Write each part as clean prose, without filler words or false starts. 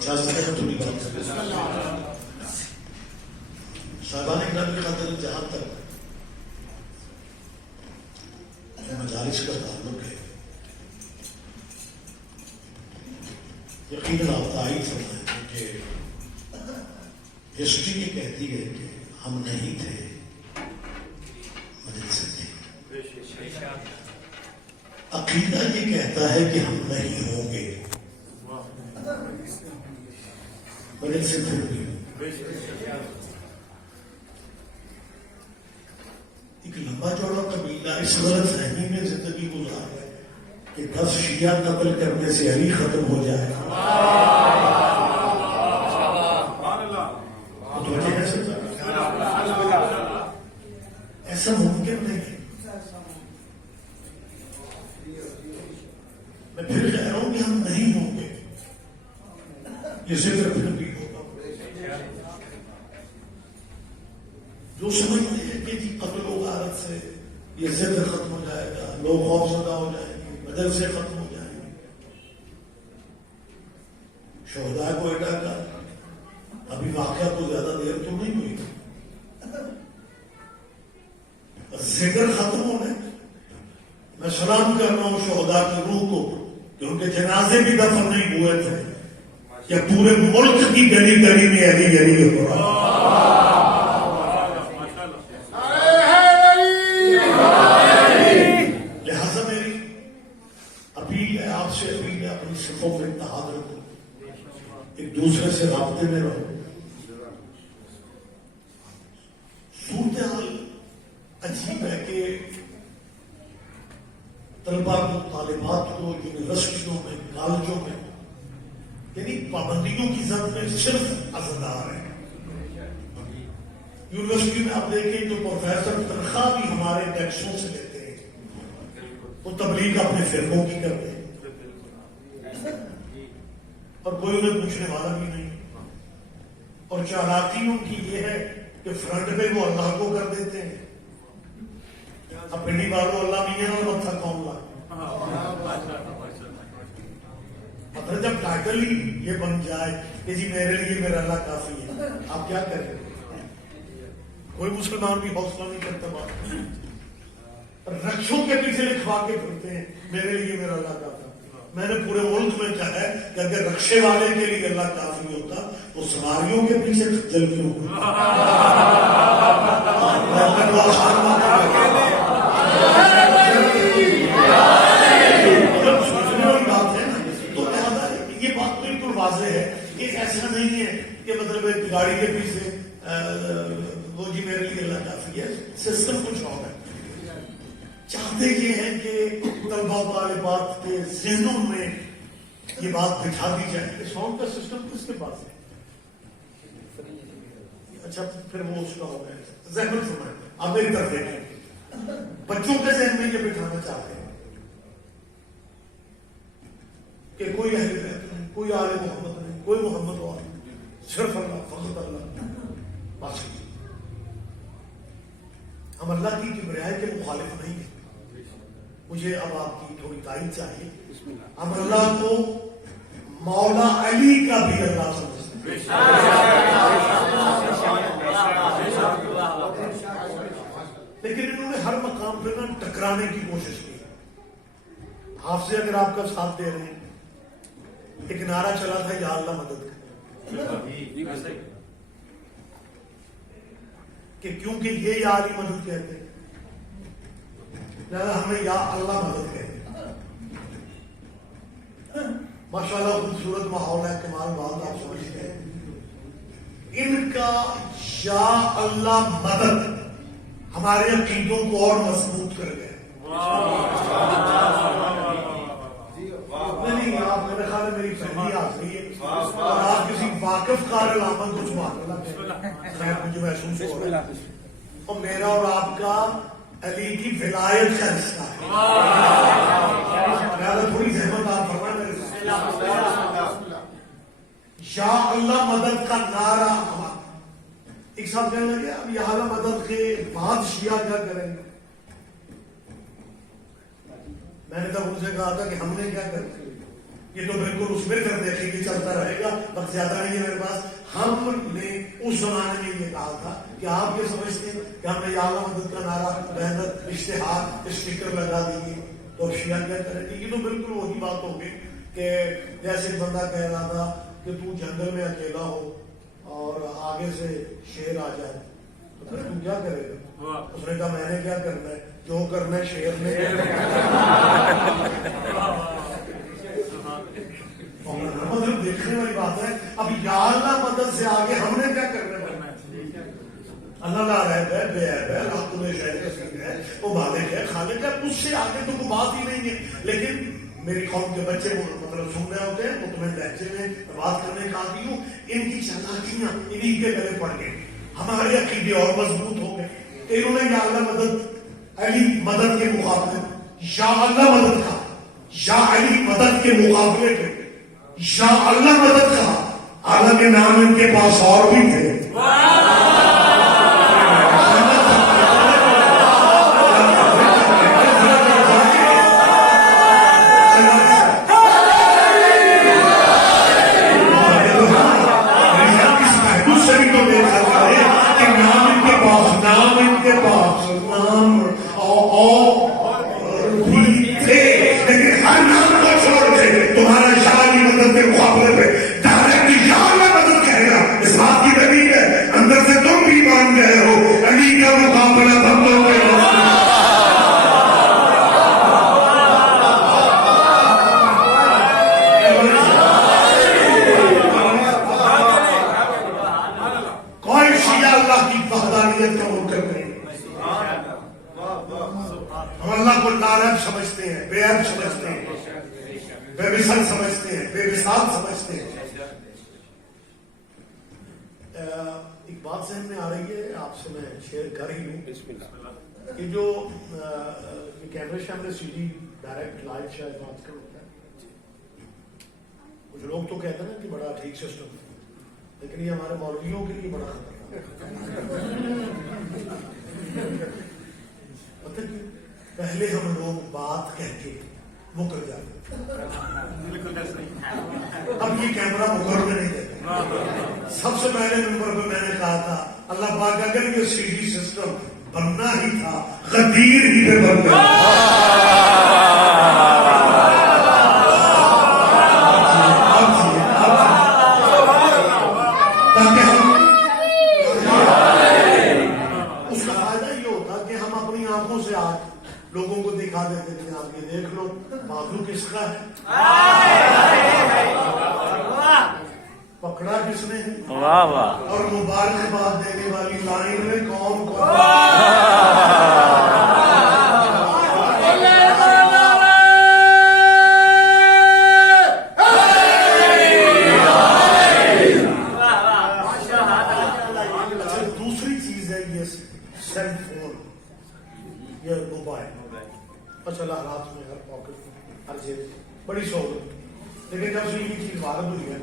تھوڑی بات صاحبان اکرام کی خاطر جہاں تک مجالس کا تعلق ہے، یقیناً آپ تائید فرمائیں کہ ہسٹری یہ کہتی ہے کہ ہم نہیں تھے مجلس تھے، عقیدہ یہ کہتا ہے کہ ہم نہیں ہوں گے مجلس تھے بھی۔ ایک لمبا چوڑا قبیلہ اس غلط فہمی میں زندگی گزار ہے کہ 10 شیعہ قتل کرنے سے علی ختم ہو جائے۔ ایسا ممکن نہیں ہے۔ میں پھر کہہ رہا ہوں کہ ہم نہیں ہوں گے، یہ ذکر پھر بھی ہوگا۔ جو سمجھتے ہیں کہ جی قتل و غارت سے یہ ذکر ختم ہو جائے گا، لوگ خوف زدہ ہو جائیں گے، مدرسے ختم ہو جائیں گے، شہداء کو ہٹا کر ابھی واقعہ تو زیادہ دیر تو نہیں ہوئی، ذکر ختم ہونے میں سلام کر رہا ہوں شہداء کی روح کو کہ ان کے جنازے بھی دفن نہیں ہوئے تھے، کہ پورے ملک کی گلی گلی میں علی علی ہو رہا۔ لہذا میری اپیل ہے، آپ سے اپیل ہے، اپنی صفوں میں اتحاد رکھو، ایک دوسرے سے رابطے میں رہو۔ صورتحال عجیب ہے کہ طلبا کو، طالبات کو یونیورسٹیوں میں، کالجوں میں، یعنی پابندیوں کی زد میں صرف عزادار ہیں۔ یونیورسٹی میں آپ دیکھیں تو پروفیسر تنخواہ بھی ہمارے ٹیکسوں سے لیتے ہیں، وہ تبلیغ اپنے فرقوں کی کرتے ہیں اور کوئی انہیں پوچھنے والا بھی نہیں، اور چالاکی ان کی یہ ہے کہ فرنٹ پہ وہ اللہ کو کر دیتے ہیں، اب پنڈی والوں اللہ میاں اور متھا کون لا، اگر جب ٹائٹل ہی یہ بن جائے کہ جی میرے لیے میرا اللہ کافی ہے، آپ کیا کریں؟ کوئی مسلمان بھی حوصلہ نہیں کرتا بات، رکشوں کے پیچھے لکھوا کے پھرتے ہیں میرے لیے میرا اللہ کافی۔ میں نے پورے ملک میں کہا ہے کہ اگر رکشے والے کے لیے اللہ کافی ہوتا تو سواریوں کے پیچھے جل کیوں ہوتا؟ یہ بات بالکل واضح ہے، ایک ایسا نہیں ہے کہ مطلب گاڑی کے پیچھے وہ جی میرے لیے اللہ کافی ہے، سسٹم کچھ اور ہے۔ چاہتے یہ ہیں کہ طلبا و طالبات کے ذہنوں میں یہ بات بٹھا دی جائے کہ ساؤنڈ کا سسٹم کس کے پاس ہے؟ اچھا پھر وہ اس کا ہو گیا ذہن سمجھ، آپ میری طرف دیکھیں، بچوں کے ذہن میں یہ بٹھانا چاہتے ہیں کہ کوئی اہل بیت نہیں، کوئی آل محمد نہیں، کوئی محمد والا، صرف اللہ، فقط اللہ، بس۔ ہم اللہ کی کبریائی کے مخالف نہیں ہیں، مجھے اب آپ کی تھوڑی تائید چاہیے۔ ہم اللہ کو مولا علی کا بھی اللہ سمجھتے ہیں، لیکن انہوں نے ہر مقام پہ نا ٹکرانے کی کوشش کی۔ حافظ اگر آپ کا ساتھ دے رہے ہیں، ایک نعرہ چلا تھا یا اللہ مدد کر، کہ کیونکہ یہ یا علی مدد کہتے ہیں لہذا ہمیں یا اللہ مدد کہتے ہیں۔ ماشاءاللہ خوبصورت ماحول ہے، کمال بات آپ سمجھتے ہیں۔ ان کا یا اللہ مدد ہمارے عقیدوں کو اور مضبوط کر گئے۔ نہیں آپ میرے خیال میں میری پہلی حاضری ہے اور آپ کسی واقف قارئ العمل کو سبحان اللہ مجھے محسوس ہو رہا ہے، اور میرا اور آپ کا علی کی ولایت کا حصہ ہے، تھوڑی زحمت آپ فرمائیں میرے ساتھ۔ یا اللہ مدد کا نعرہ ہمارا، ایک صاحب کہنے لگے اب یا اللہ مدد کے بعد شیعہ کیا کریں گے؟ میں نے تب ان سے کہا تھا کہ ہم نے کیا کرنا، یہ تو بالکل اس میں کر دیکھیں گے، چلتا رہے گا، وقت زیادہ نہیں ہے میرے پاس. ہم نے اس زمانے میں یہ کہا تھا کہ آپ یہ سمجھتے ہیں کہ ہم نے یا اللہ مدد کا نعرہ محنت اشتہار اسٹیکر لگا دیے تو اب شیعہ کیا کریں گے. یہ تو بالکل وہی بات ہوگی کہ جیسے ایک بندہ کہہ رہا تھا کہ تو جنگل میں اکیلا ہو اور آگے سے شیر آ جائے تو پھر تم کیا کرے گا. اس نے کہا میں نے کیا کرنا ہے, جو کرنا ہے شیر نے. مطلب دیکھنے والی بات ہے. اب یا اللہ مدد سے آگے ہم نے کیا کرنا ہے. اللہ لا رہے ہے, بے عیب ہے, اللہ تمہیں شہر کثیر ہے, وہ مالک ہے, خالق ہے, اس سے آگے تو کوئی بات ہی نہیں ہے. لیکن میری قوم کے بچے مطلب سن رہے ہوتے ہیں, مطمئن لہجے میں بات کرنے کا عادی ہوں, ان کی چالاکیاں انہی کے گلے پڑ گئے. ہمارے عقیدے اور مضبوط ہو گئے. انہوں نے یا اللہ مدد علی مدد کے مقابلے یا اللہ مدد کا یا علی مدد کے مقابلے پہ یا اللہ مدد کا عالم کے نام ان کے پاس اور بھی تھے. ایک بات ذہن میں آ رہی ہے, آپ سے میں شیئر کر ہی لوں کہ جو کیمرے شیمرے سی ڈی ڈائریکٹ لائیو شاید بات کر ہوتا ہے. کچھ لوگ تو کہتے ہیں نا کہ بڑا ٹھیک سسٹم ہے, لیکن یہ ہمارے مولویوں کے لیے بڑا خطرہ ہے. پہلے ہم لوگ بات کہہ کے مکر جاتے, اب یہ کیمرہ مکر میں نہیں دیتے. سب سے پہلے نمبر پہ میں نے کہا تھا اللہ پاک اگر یہ سی ڈی سسٹم بننا ہی تھا غدیر ہی پہ بن گیا. تاکہ ہم اس کا فائدہ یہ ہوتا کہ ہم اپنی آنکھوں سے آج لوگوں کو دکھا دیتے کہ آپ یہ دیکھ لو بازو کس کا ہے, پکڑا کس نے ہے, اور مبارکباد دینے والی لائن میں کون کون. اچھا دوسری چیز ہے یہ سیل فون, یہ موبائل. اچھا رات میں ہر پاکٹ میں ہر جیب بڑی سہولت, لیکن جب سے یہ چیز وارد ہوئی ہے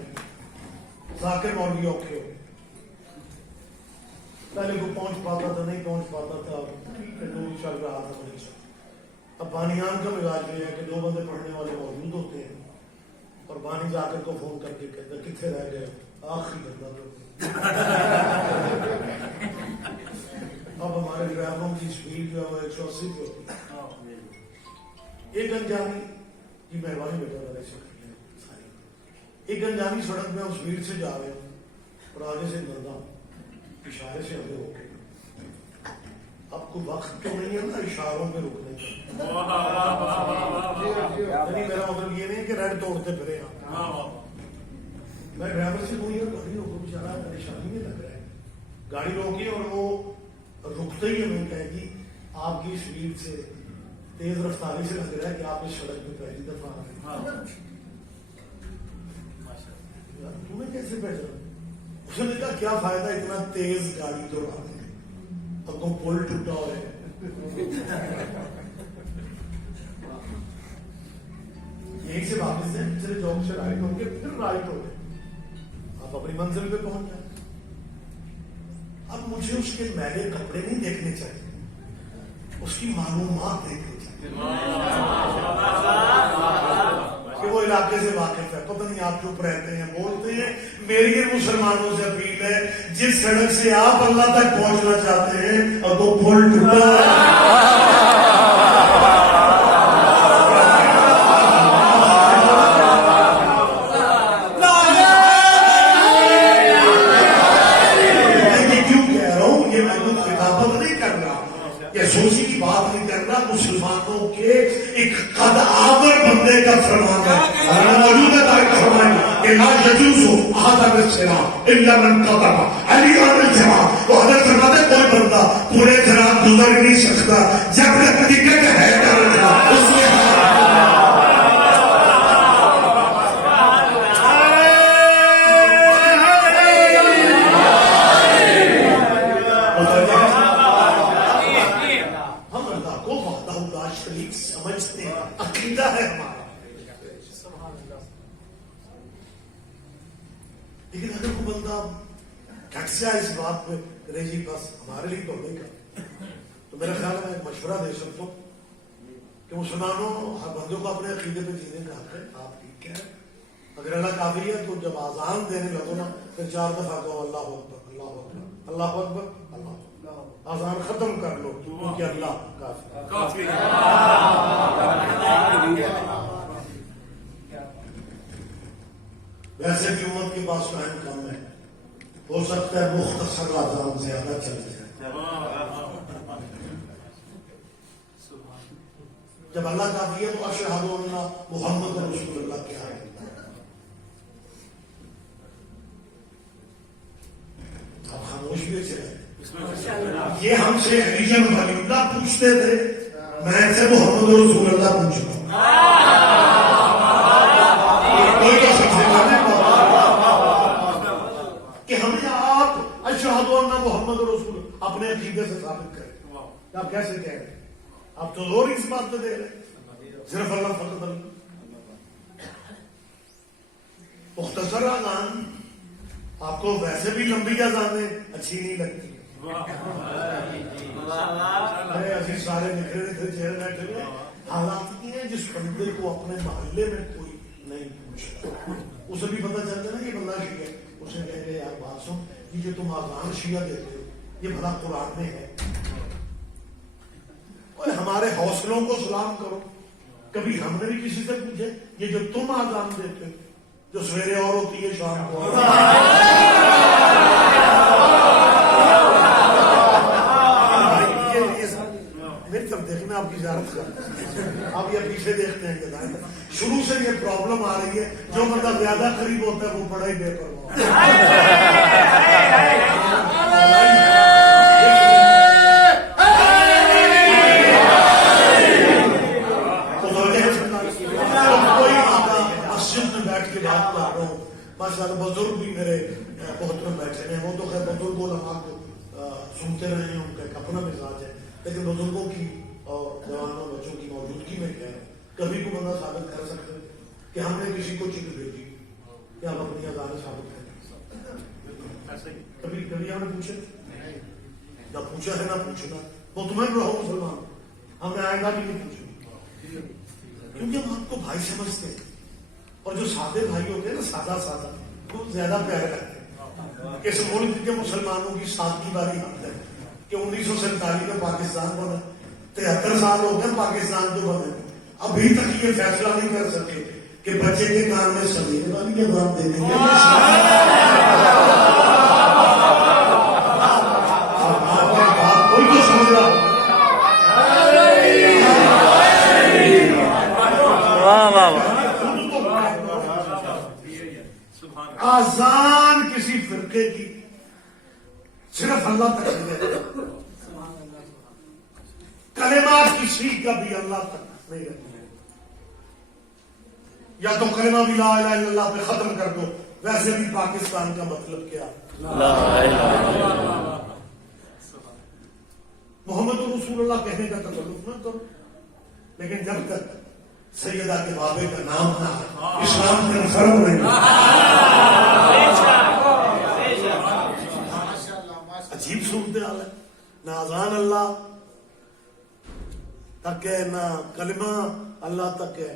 ذاکر مولوی اوکھے ہو, پہلے کو پہنچ پاتا تھا نہیں پہنچ پاتا تھا, چل رہا تھا نہیں چل. اب بانیان کا مزاج یہ ہے کہ دو بندے پڑھنے والے موجود ہوتے ہیں اور بانی ذاکر کو فون کر کے کہتے کتنے رہ گئے, آخری بندہ تو. اب ہمارے ڈرائیوروں کی اسپیڈ جو ہے وہ 180 پہ ہوتی ہے. ایک انجانی کی مہربانی بیٹا ذرا شکریہ ساری, ایک انجانی سڑک میں اس بھیڑ سے جا رہے ہیں اور آگے سے بندہ اشارے سے آگے ہو کے, اب کوئی وقت تو نہیں ہے نا اشاروں پہ رکنے کا, یعنی میرا مطلب یہ نہیں کہ ریڈ توڑتے پھرے آپ. میں ڈرائیور سے کوئی گاڑی روکو, بیچارہ پریشانی میں لگ رہا ہے, گاڑی روکی اور وہ رکتے ہی ہمیں کہے گی آپ کی اسپیڈ سے تیز رفتاری سے لگ رہا ہے کہ آپ اس سڑک میں پہلی دفعہ آ رہے ہیں. تمہیں کیسے پہچانا؟ اس نے کہا کیا فائدہ اتنا تیز گاڑی دوڑانے میں, اب کو پل ٹوٹا ہوا ہے. یہیں سے واپس ہیں, پچھلے چوک سے رائٹ ہو کے پھر رائٹ ہو گئے, آپ اپنی منزل پہ پہنچ جائیں. اب مجھے اس کے میلے کپڑے نہیں دیکھنے چاہیے, اس کی معلومات دیکھنی چاہیے کہ وہ علاقے سے واقف ہے, پتہ نہیں آپ چپ رہتے ہیں بولتے ہیں. میری مسلمانوں سے اپیل ہے, جس سڑک سے آپ اللہ تک پہنچنا چاہتے ہیں اور وہ پل ٹوٹا سوچی کی بات نہیں کرنا, مسلمانوں کے ایک قد آور بندے کا فرمان ہے. موجودہ تاریخ فرمائیں کہ لا یجوز احد بالسرا الا من قطع علی عن الجماع. وہ حضرت فرماتے کوئی بندہ پورے طرح گزر نہیں سکتا جب تک ٹکٹ ہے اس میں سمجھتے ہیں, عقیدہ ہے ہمارا. لیکن اگر کوئی بندہ ڈٹ جائے اس بات پہ کرے جی بس ہمارے لیے تو نہیں کرتا, تو میرا خیال ہے میں ایک مشورہ دے سکتا ہوں کہ مسلمانوں ہر بندوں کو اپنے عقیدے پہ جینے کا حق ہے. آپ ٹھیک ہے, اگر اللہ کافی ہے تو جب آزان دینے لگو نا پھر 4 دفعہ کہو اللہ اکبر اللہ اکبر اللہ اکبر اللہ اکبر, آزان ختم کر لو کیونکہ اللہ کافی ہے. ویسے بھی امت کے پاس ٹائم کم ہے, ہو سکتا ہے مختصر آزان زیادہ چل جائے. جب اللہ کافی ہے تو اشہد ان محمد رسول اللہ کیا ہے. اب خاموش بھی اچھے رہے. یہ ہم سے علی ولی اللہ پوچھتے تھے, میں سے محمد رسول اللہ پوچھ رہا ہوں. کوئی تو سب سے کہ ہمیں آپ اشہد ان محمد رسول اپنے عقیدے سے ثابت کریں. آپ کیسے کہہ رہے ہیں؟ آپ تو زور اس بات پہ دے رہے ہیں صرف اللہ فقط اللہ. مختصر اذان آپ کو ویسے بھی لمبی اذانیں اچھی نہیں لگتی. ابھی سارے نکھرے نکھرے چہرے بیٹھے ہوئے. حالات یہ ہیں جس بندے کو اپنے محلے میں کوئی نہیں پوچھتا, اسے بھی پتہ چلتا نا یہ بندہ شیعہ ہے, اسے کہہ گے یار بات سن, یہ جو تم اذان شیعہ دیتے ہو یہ بھلا قرآن میں ہے؟ اور ہمارے حوصلوں کو سلام کرو. کبھی ہم نے بھی کسی سے پوچھے یہ جو تم اذان دیتے ہو جو سویرے اور ہوتی ہے شام کو میری طرف دیکھنا آپ کی زیارت کر, آپ یہ پیچھے دیکھتے ہیں کہ شروع سے یہ پرابلم آ رہی ہے, جو بندہ زیادہ قریب ہوتا ہے وہ بڑا ہی بے پرواہ. کوئی مسجد میں بیٹھ کے بات کر رہا ہوں, ماشاء اللہ بزرگ بھی میرے محترم بیٹھے ہیں, وہ تو خیر بزرگ علماء کو سنتے رہے ہیں, ان کا ایک اپنا مزاج ہے, لیکن بزرگوں کی اور جوانوں بچوں کی موجودگی میں کیا ہے, کبھی کو بندہ ثابت کر سکتے کہ ہم نے کسی کو چیز بھیجی کہ آپ اپنی آزادی ثابت کریں. کبھی کبھی ہم نے پوچھے نہ پوچھا ہے نہ پوچھنا. مطمئن رہو مسلمان, ہم نے آئندہ بھی نہیں پوچھا, کیونکہ ہم آپ کو بھائی سمجھتے ہیں, اور جو سادے بھائی ہوتے ہیں نا سادہ سادہ وہ زیادہ پیار کرتے ہیں. اس ملک کے مسلمانوں کی سادگی والی حد ہے کہ 1947 میں پاکستان بنا, 73 سال ہو گئے پاکستان جو بنے, ابھی تک یہ فیصلہ نہیں کر سکے کہ بچے کے کان میں سلیقے والی یہ بات دے دیں گے. بات کوئی تو سمجھ رہا ہو. آزان کسی فرقے کی صرف اللہ تک ہے, کلمات کسی کا بھی اللہ تک نہیں رہتی. یا تو کلمہ بھی لا الہ الا اللہ پہ ختم کر دو, ویسے بھی پاکستان کا مطلب کیا لا الہ الا اللہ. محمد رسول اللہ کہنے کا تکلف نہ کرو, لیکن جب تک سیدہ کے بابے کا نام نہ اسلام کا فرم نہیں. عجیب صورتحال ہے, نہ اذان اللہ تک ہے نہ کلمہ اللہ تک ہے.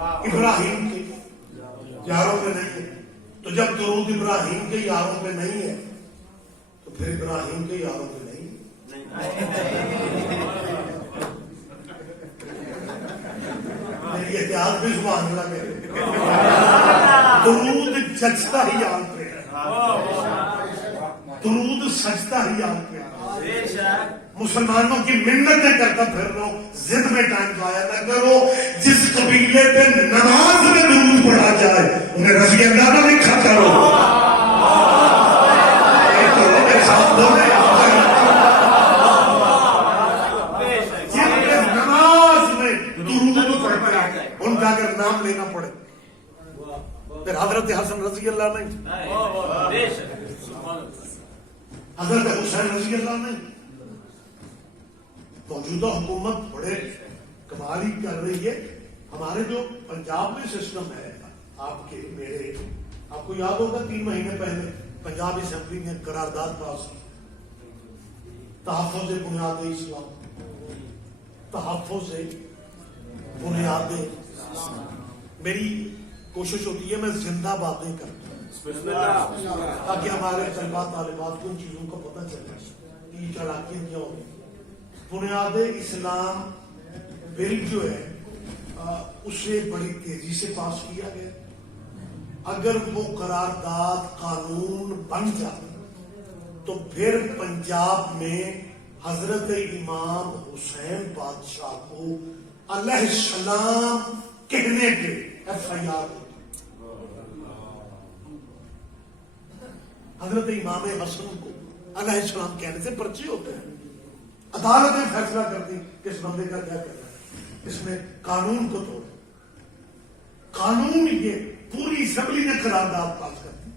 ابراہیم کے یاروں پہ نہیں ہے. تو جب درود ابراہیم کے یاروں پہ نہیں ہے تو پھر ابراہیم کے یاروں پہ نہیں میری احتیاط بھی سبحان اللہ کہ درود جچتا ہی یار پہ ہے, درود سجتا ہی یار پہ ہے. مسلمانوں کی منتیں کرتا پھر رہا ہوں, ضد میں ٹائم ضائع نہ کرو. جس قبیلے پہ نماز میں درود پڑھا جائے انہیں رضی اللہ نہ لکھا کرو. جن پہ نماز میں درود پڑھا جائے ان کا اگر نام لینا پڑے پھر حضرت حسن رضی اللہ نہیں, حضرت حسین رضی اللہ نہیں. موجودہ حکومت بڑے کمال ہی کر رہی ہے. ہمارے جو پنجاب میں سسٹم ہے آپ کے میرے, آپ کو یاد ہوگا 3 مہینے پہلے پنجاب اسمبلی نے قرارداد پاس کی, تحفظ بنیاد اسلام, تحفظ بنیاد اسلام. میری کوشش ہوتی ہے میں زندہ باتیں کرتا ہوں تاکہ ہمارے طلباء طالبات کو ان چیزوں کا پتہ چلے کہ یہ چالاکیاں کیا ہوگی. بنیاد اسلام بل جو ہے اسے بڑی تیزی سے پاس کیا گیا. اگر وہ قرارداد قانون بن جائے تو پھر پنجاب میں حضرت امام حسین بادشاہ کو علیہ السلام کہنے پہ FIR حضرت امام حسن کو علیہ السلام کہنے سے پرچے ہوتے ہیں. عدالت نے فیصلہ کر دی کہ اس بندے کا کیا کرنا ہے, اس نے قانون کو توڑا. قانون یہ پوری اسمبلی نے قرارداد پاس کر دی,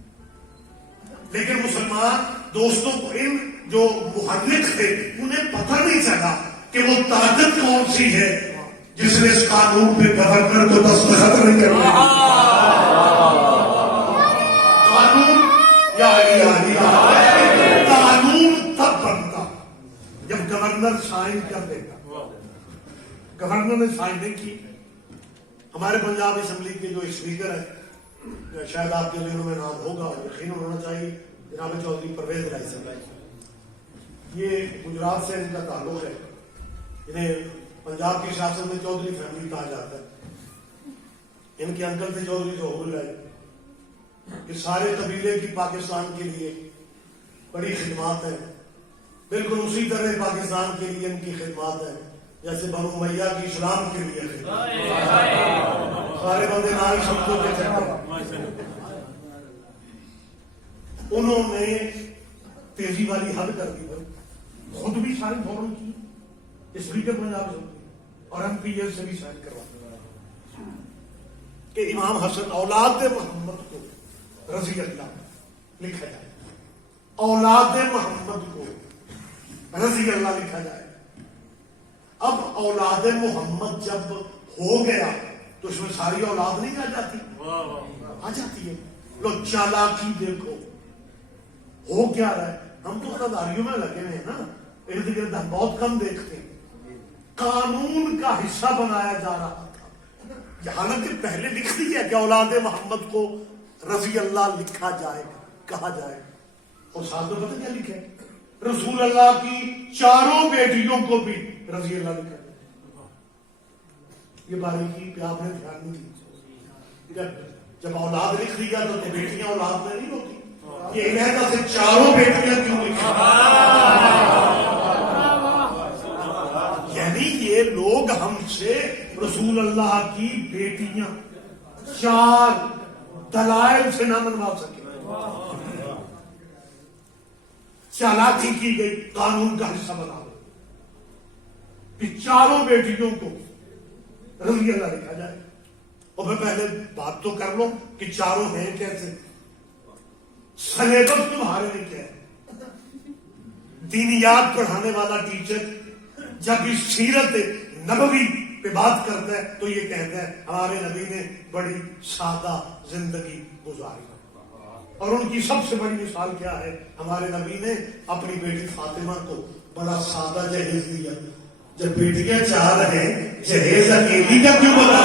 لیکن مسلمان دوستوں کو ان جو محرک تھے انہیں پتہ نہیں چلا کہ وہ طاقت کون سی ہے جس نے اس قانون پہ گورنر کو دستخط نہیں کرنا. قانون قانون تب بنتا جب گورنر سائن کر دے گا. گورنر نے سائن نہیں کی. ہمارے پنجاب اسمبلی کے جو اسپیکر ہے شاید آپ کے ذہنوں میں نام ہوگا, یقیناً ہونا چاہیے, جناب چودھری پرویز رائی صاحب. یہ گجرات سے ان کا تعلق ہے. انہیں پنجاب کی سیاست میں چودھری فیملی کہا جاتا ہے. ان کے انکل تھے چودھری ظہور اللہ, کہ سارے قبیلے کی پاکستان کے لیے بڑی خدمات ہیں. بالکل اسی طرح پاکستان کے لیے ان کی خدمات ہیں جیسے بنو امیہ کی اسلام کے لیے خدمات. سارے بندے ناری شبدوں کے چکر. انہوں نے تیزی والی حد کر دی, خود بھی سائن فوراً کی, اسپیکر پنجاب سے اور MP سے بھی سائن کروا کہ امام حسن اولاد محمد کو رضی اللہ لکھا جائے. اولاد محمد کو رضی اللہ لکھا جائے. اب اولاد محمد جب ہو گیا تو اس میں ساری اولاد نہیں آ جاتی, آ جاتی ہے. لو چالاکی دیکھو ہو کیا رہا ہے. ہم تو قداریوں میں لگے ہوئے ہیں نا, ارد گرد ہم بہت کم دیکھتے ہیں. قانون کا حصہ بنایا جا رہا تھا, حالانکہ پہلے لکھ دی ہے کہ اولاد محمد کو رضی اللہ لکھا جائے گا, کہا جائے گا. اور ساتھ میں پتہ کیا لکھا ہے, رسول اللہ کی 4 بیٹیوں کو بھی رضی اللہ لکھا جائے. یہ باریکی پہ آپ نے دھیان نہیں دی. جب اولاد لکھ دیا تو بیٹیاں اولاد میں نہیں ہوتی. یہ علیحدہ سے 4 بیٹیاں کیوں لکھی, یعنی یہ لوگ ہم سے رسول اللہ کی بیٹیاں 4 دلائل سے نہ منوا سکے. چالاکی کی گئی, قانون کا حصہ بنا دو کہ 4 بیٹیوں کو رضی اللہ لکھا جائے. اور میں پہلے بات تو کر لو کہ 4 ہیں کیسے. سلیبس تمہارے لیے کیا ہے. دینیات پڑھانے والا ٹیچر جب اس سیرت نبوی پہ بات کرتا ہے تو یہ کہتا ہے ہمارے نبی نے بڑی سادہ زندگی گزاری. اور ان کی سب سے بڑی مثال کیا ہے, ہمارے نبی نے اپنی بیٹی فاطمہ کو بڑا سادہ جہیز دیا. جب بیٹیاں 4 ہیں جہیز اکیلی کا کیوں بتا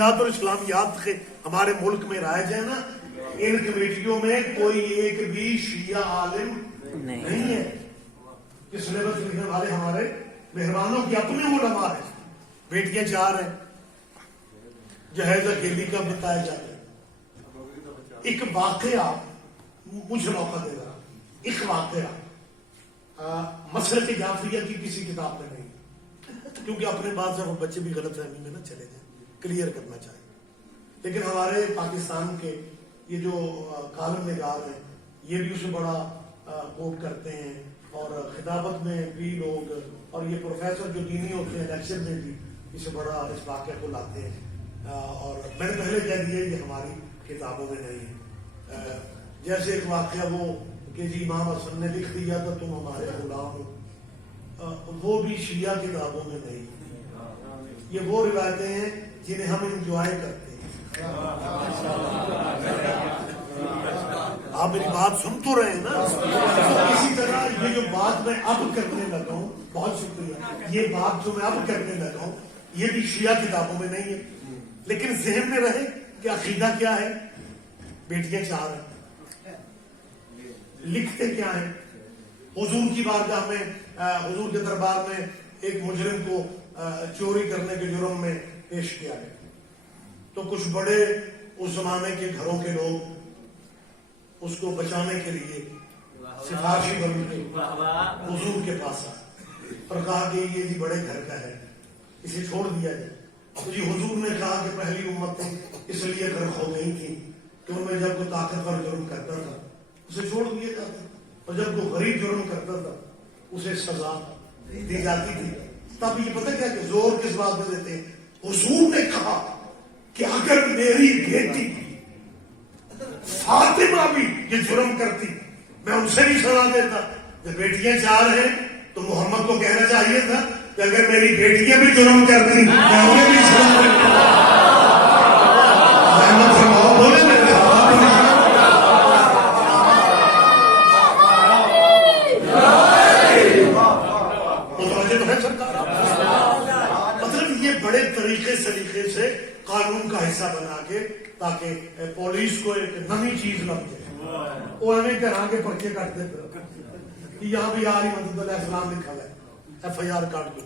اسلامیات اور اسلامیات کے ہمارے ملک میں رائج ہے نا، ان کمیٹیوں میں کوئی ایک بھی شیعہ عالم نہیں ہے. کہ سلیبس لکھنے والے ہمارے مہربانوں کی اپنے علماء ہیں. بیٹیاں 4 ہیں، جہیز اکیلی کا بتایا جاتا ہے. ایک واقعہ مجھے موقع دے رہا، ایک واقعہ مسلک جعفریہ کی کسی کتاب میں نہیں، کیونکہ اپنے بات سے وہ بچے بھی غلط فہمی میں نہ چلے جائیں، کلیئر کرنا چاہیے. لیکن ہمارے پاکستان کے یہ جو کالم نگار ہیں یہ بھی اسے بڑا کوٹ کرتے ہیں، اور خطابت میں بھی لوگ، اور یہ پروفیسر جو دینی ہوتے ہیں لیکچر میں بھی اسے بڑا اس واقعہ کو لاتے ہیں. اور میں نے پہلے کہہ دیا یہ ہماری کتابوں میں نہیں ہے. جیسے ایک واقعہ وہ کہ جی امام حسن نے لکھ دیا تو تم ہمارے غلام ہو، وہ بھی شیعہ کتابوں میں نہیں. یہ وہ روایتیں ہیں جنہیں ہم انجوائے کرتے ہیں. آپ میری بات سن تو رہے ہیں نا. اسی طرح یہ جو بات میں اب کرنے لگا ہوں، بہت شکریہ، یہ بات جو میں اب کرنے لگا ہوں یہ بھی شیعہ کتابوں میں نہیں ہے. لیکن ذہن میں رہے کہ عقیدہ کیا ہے. بیٹیاں 4 ہیں، لکھتے کیا ہیں. حضور کی بارگاہ میں، حضور کے دربار میں ایک مجرم کو چوری کرنے کے جرم میں پیش کیا ہے. تو کچھ بڑے اس زمانے کے گھروں کے لوگ اس کو بچانے کے لیے سفارشی بن کے حضور کے پاس آئے اور کہا کہ یہ جی بڑے گھر کا ہے، اسے چھوڑ دیا جائے. تو جی حضور نے کہا کہ پہلی امتیں اس لیے غرق ہو گئی تھی کہ ان میں جب کوئی طاقتور جرم کرتا تھا اسے چھوڑ دیا جاتا، اور جب کوئی غریب جرم کرتا تھا اسے سزا دی جاتی تھی. تب یہ پتہ کیا کہ زور کس بات میں دیتے ہیں. حضور نے کہا کہ اگر میری بیٹی فاطمہ بھی یہ جرم کرتی میں ان سے بھی سزا دیتا. جب بیٹیاں 4 ہیں تو محمد کو کہنا چاہیے تھا کہ اگر میری بیٹیاں بھی جرم کرتی میں انہیں بھی سزا دیتا. محمد فرماؤ بولے میں مطلب یہ بڑے طریقے سلیقے سے قانون کا حصہ بنا کے تاکہ پولیس کو ایک نئی چیز لگ جائے. وہ ہمیں گھر کے پرچے کاٹتے پھر یہاں بھی آری مدد علیہ السلام لکھا ہے، FIR کاٹ دو.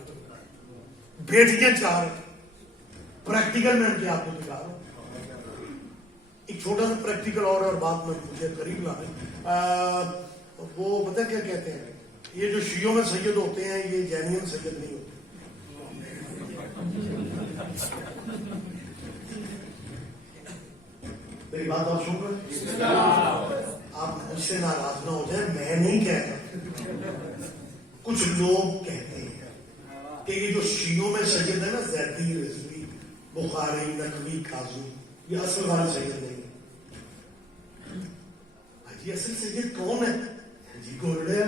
بیٹیاں 4 پریکٹیکل میں کیا آپ کو دکھا رہا ہوں. ایک چھوٹا سا پریکٹیکل اور بات میں مجھے قریب لانے. وہ پتہ کیا کہتے ہیں، یہ جو شیعوں میں سید ہوتے ہیں یہ جینین سید نہیں ہوتے. میری بات آپ سن رہے ہیں؟ آپ مجھ سے ناراض نہ ہو جائیں، میں نہیں کہتا، کچھ لوگ کہتے ہیں کہ یہ جو شیعوں میں سید ہے نا، زیدی، رضوی، بخاری، نقوی، کاظمی، یہ اصل والے سید نہیں. جی اصل سید کون ہے؟ جی گولڈے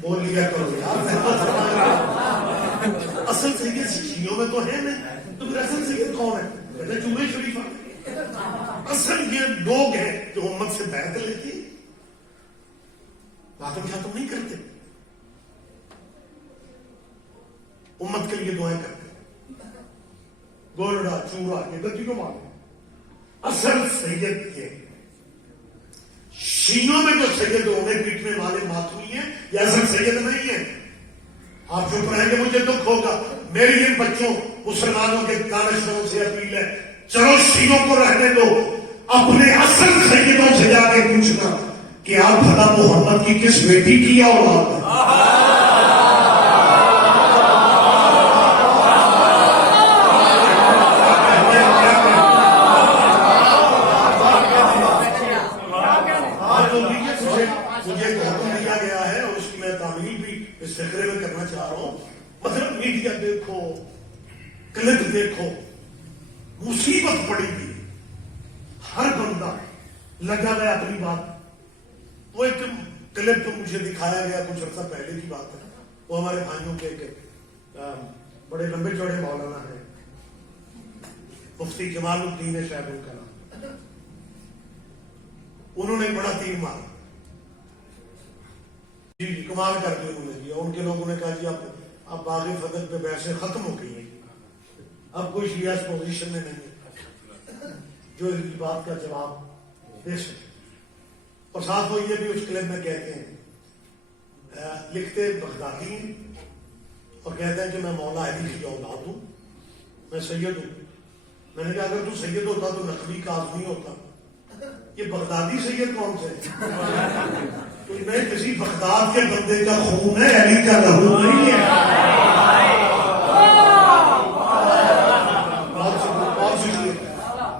بول لیا کرو یار. اصل سید شیعوں میں تو ہے نہیں، تو پھر اصل سید کون ہے؟ بیٹا جمعہ شریفہ. اصل یہ لوگ ہیں جو امت سے بیعت لیتی باتوں خاتم نہیں کرتے، امت کے لیے دعائیں کرتے. گولڈا چورا یہ غلطی کو مانو. اصل سید یہ شیعوں میں جو سید انہیں پیٹنے والے ماتمی ہیں یہ اصل سید نہیں ہے. آپ چپ رہیں گے مجھے دکھ ہوگا. میری ان بچوں مسلمانوں کے دانشوروں سے اپیل ہے، چلو شیعوں کو رہنے دو، اپنے اصل سیدوں سے جا کے پوچھنا کہ آپ بھلا محمد کی کس بیٹی کی اولاد ہے. مجھے ایک حکم دیا گیا ہے اور اس کی میں تعمیل بھی اس فکرے میں کرنا چاہ رہا ہوں. مطلب میڈیا دیکھو، کلپ دیکھو، مصیبت پڑی ہوئی، ہر بندہ لگا گیا اپنی بات. وہ ایک کلپ مجھے دکھایا گیا کچھ عرصہ پہلے کی بات ہے. وہ ہمارے بھائیوں کے ایک بڑے لمبے چوڑے مولانا ہیں، مفتی کمال الدین ہے شاید ان کا نام. انہوں نے بڑا تیر مارا، جی کمال کر کے انہوں نے دیا. ان کے لوگوں نے کہا جی اب باغ فتح پہ بحثیں ختم ہو گئی ہیں، اب کوئی شیعہ اس پوزیشن میں نہیں ہے جو اس بات کا جواب دے سکے. اور ساتھ وہ یہ بھی اس کلب میں کہتے ہیں, لکھتے بغدادی ہیں اور کہتے ہیں کہ میں مولا علی کی اولاد ہوں, میں سید ہوں. میں نے کہا اگر تو سید ہوتا تو نقوی کا آدمی ہوتا. یہ بغدادی سید کون سے؟ کوئی میں کسی بغداد کے بندے کا خون ہے, علی کا لہو نہیں ہے.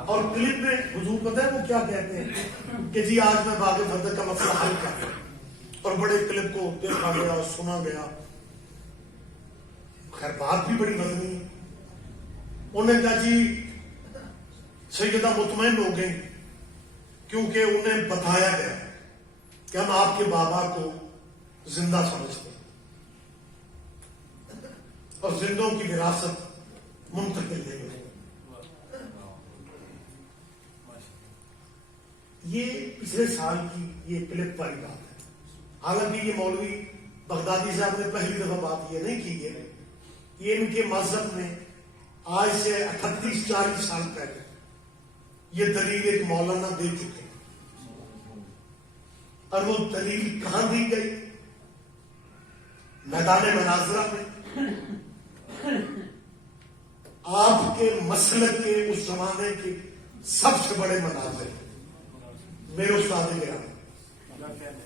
اور کلپ میں حضور پتہ ہے وہ کیا کہتے ہیں کہ جی آج میں باغ فتح کا مسئلہ حل کر رہا ہوں, اور بڑے کلپ کو دیکھا گیا اور سنا گیا. خیر بات بھی بڑی مضمون ہے. انہوں نے کہا جی سیدہ مطمئن ہو گئی کیونکہ انہیں بتایا گیا کہ ہم آپ کے بابا کو زندہ سمجھتے ہیں اور زندوں کی وراثت منتقل نہیں ہوئی. یہ پچھلے سال کی یہ کلپ والی بات ہے. حالانکہ یہ مولوی بغدادی صاحب نے پہلی دفعہ بات یہ نہیں کی ہے, یہ ان کے مذہب میں آج سے 38-40 سال پہلے یہ دلیل ایک مولانا دے چکے ہیں. اور وہ دلیل کہاں دی گئی؟ میدان مناظرہ میں. آپ کے مسلک کے اس زمانے کے سب سے بڑے مناظر میرے استاد گرامی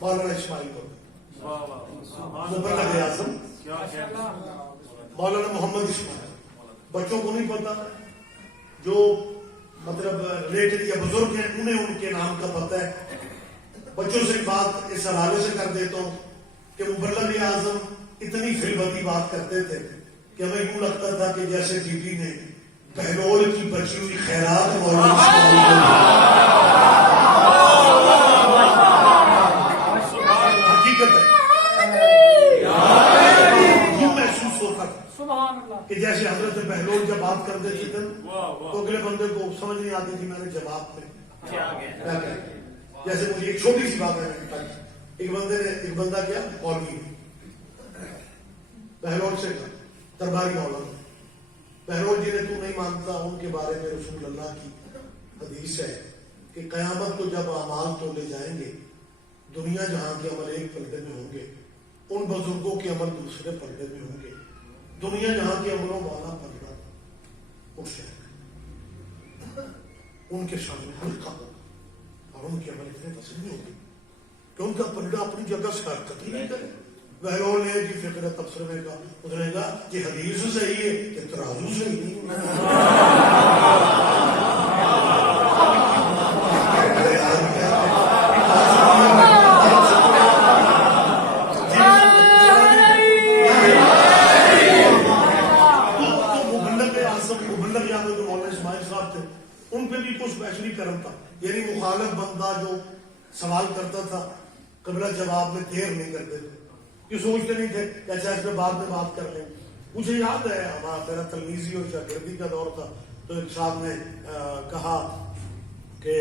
مولانا اسماعیل مبلغ اعظم مولانا محمد اسماعیل. بچوں کو نہیں پتا, جو مطلب ریلیٹڈ یا بزرگ ہیں انہیں ان کے نام کا پتہ ہے. بچوں سے بات اس حوالے سے کر دیتا ہوں کہ مبلغ اعظم اتنی فلبتی بات کرتے تھے کہ ہمیں یوں لگتا تھا کہ جیسے ٹی وی نے بہلول کی بچی ہوئی خیرات حقیقت ہے. یوں محسوس ہوتا تھا کہ جیسے حضرت بہلول جب بات کر دیتے تھے تو اگلے بندے کو سمجھ نہیں آتی تھی میں نے جواب میں کیا کہا. جیسے مجھے ایک چھوٹی سی بات ہے, ایک بندہ کیا مولوی بہلول سے کہا, درباری مولانا بہلول جی نے تو نہیں مانتا, ان کے بارے میں رسول اللہ کی حدیث ہے کہ قیامت کو جب اعمال تولے جائیں گے دنیا جہاں کے عمل ایک پردے میں ہوں گے, ان بزرگوں کے عمل دوسرے پردے میں ہوں گے. دنیا جہاں کے عملوں والا پردہ اٹھ جائے گا, ان کے سامنے حلقہ ہوگا اور ان کے عمل اتنے پسند نہیں ہوگی کہ ان کا پردہ اپنی جگہ سے حرکت ہی نہیں کرے. بہلول نے جی فکر تبصرے کا اس نے کہا کہ حدیث صحیح ہے کہ ترازو صحیح نہیں. ان پہ بھی کچھ اسپیشلی کرم تھا, یعنی مخالف بندہ جو سوال کرتا تھا قبلہ جواب میں دیر نہیں کرتے تھے, کہ سوچتے نہیں تھے کہ اچھا اس میں بعد میں بات کر لیں. مجھے یاد ہے ہمارا میرا تلمیذی اور شاگردی کا دور تھا تو ایک صاحب نے کہا کہ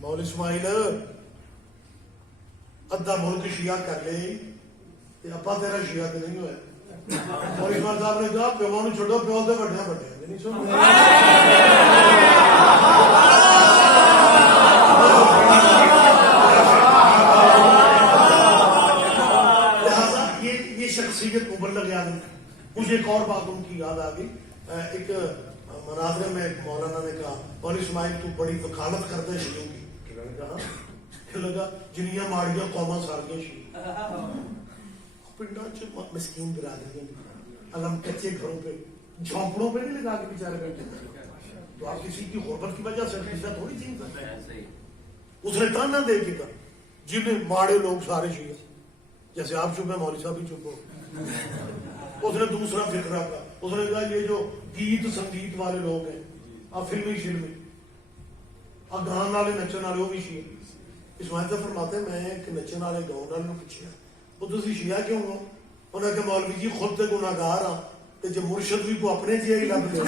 مولوی اسماعیل ادھا ملک شیعہ کر لے اپا تیرا شیعہ تو نہیں ہوا. مولوی اسماعیل صاحب نے کہا پیو نو چھوڑو, پیو تو بڑے بڑے نہیں سن. شخصیت مبلغ اعظم. مجھے ایک اور بات ان کی یاد آ گئی. ایک مناظرے میں ایک مولانا نے کہا مولوی اسماعیل تو بڑی وکالت کرتے ہیں شیعوں کی. لگا جنیاں ماڑیاں قوما ساریاں شیعہ پنڈا مسکین برادری علم کچے گھروں پہ جھونپڑوں پہ نہیں لگا کے بیچارے بیٹھے. تو آپ کسی کی غربت کی وجہ سے کسی تھوڑی چیز. اس نے تانا دے کے کہا جن ماڑے لوگ سارے شیعہ, جیسے آپ چپ ہیں مولوی صاحب بھی چپ ہو. اس نے دوسرا فکرہ کا, اس نے کہا یہ جو گیت سنگیت والے لوگ ہیں اب فلمی شلمی اب گان والے نچن والے وہ بھی شیعہ. اسماعیل صاحب فرماتے ہیں میں ایک نچن والے گاؤں والے پوچھا وہ تسی شیعہ کیوں ہو؟ انہوں نے کہا مولوی جی خود تے گناہگار ہاں تے جو مرشد بھی کو اپنے جی ہی لب دے.